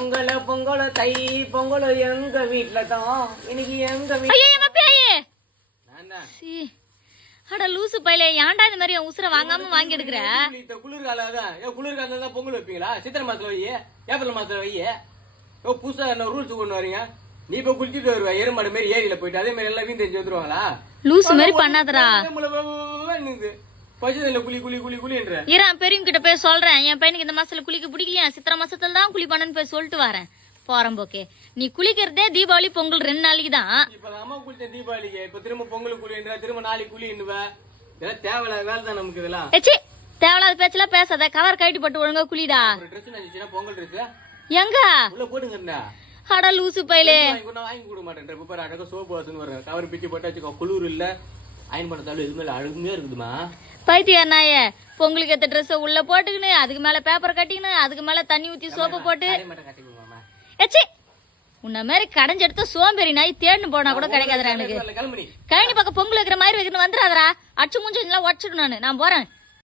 பொங்கல பொங்கல தை பொங்கல எங்க வீட்டுல தான் இன்னைக்கு எங்க சீ. அட லூசு பையலே ஏன்டா இந்த மாதிரி உசுரை வாங்காம வாங்கி எடுக்கிற இந்த குளிர்காலம் தான் ஏன் குளிர்காலம் தான் பொங்கல் வைப்பீங்களா? சித்திரை மாசத்துல வை ஏப்ரல் மாசத்துல வை ஓ புதுசா என்ன ரூல்ஸ் கொண்டு வரீங்க? நீ இப்ப குளிச்சுட்டு வருவ. எருமாடு மாதிரி ஏரியில போயிட்டு அதே மாதிரி எல்லாம் வீண் தெரிஞ்சு வந்துருவாங்களா? லூசு மாதிரி பண்ணாதடா. பச்சதில்ல குளி குளி குளி குளின்ற. இரான் பெரியவங்க கிட்ட போய் சொல்றேன். என் பையனுக்கு இந்த மாசத்துல குளிக்க பிடிக்கலையா? சித்திரை மாசத்துல தான் குளிப்பானு போய் சொல்லிட்டு வரேன். போறேன் போக்கே. நீ குளிக்கிறதே தீபாவளி பொங்கல் ரெண்டு நாளைக்கு தான். இப்ப நான் அம்மா குளிச்ச தீபாவளிக்கு இப்ப திரும்ப பொங்கல் குளின்ற திரும்ப நாளைக்கு குளின்னுவ? இதெல்லாம் தேவையில்லாத வேலை தான் நமக்கு இதெல்லாம். ஏச்சி தேவையில்லாத பேச்செல்லாம் பேசாத. கவர் போட்டு ஒழுங்கா குளிடா. ட்ரெஸ் பொங்கல் ட்ரெஸ் எங்க? உள்ள போட்டுங்கண்ணா. அட லூசு பையலே. வாங்கி கொடுக்க மாட்டேன் இப்ப பாரு அழகா சோப்பு கவர் பிச்சு போட்டு வச்சுக்கோ. குளிர் இல்ல. அயன் பண்ண தாலும் எதுவுமே இல்ல அழுகுமே இருக்குதுமா பைத்தியார் நாயே பொங்கலுக்கு ஏத்த ட்ரெஸ் உள்ள போட்டுக்கின்னு அதுக்கு மேல பேப்பர் கட்டிக்கின்னு அதுக்கு மேல தண்ணி ஊத்தி சோப்பு போட்டு. ஏச்சி உன்ன மாதிரி கடைஞ்சு எடுத்த சோம்பேறி நாய் தேடின்னு போனா கூட கிடைக்காதுடா எனக்கு. கழனி பக்கம் பொங்கல் வைக்கிற மாதிரி வைக்கணும் வந்துடாதடா அச்சு மூஞ்சி எல்லாம் உடச்சிடும் நானு. நான் போறேன்.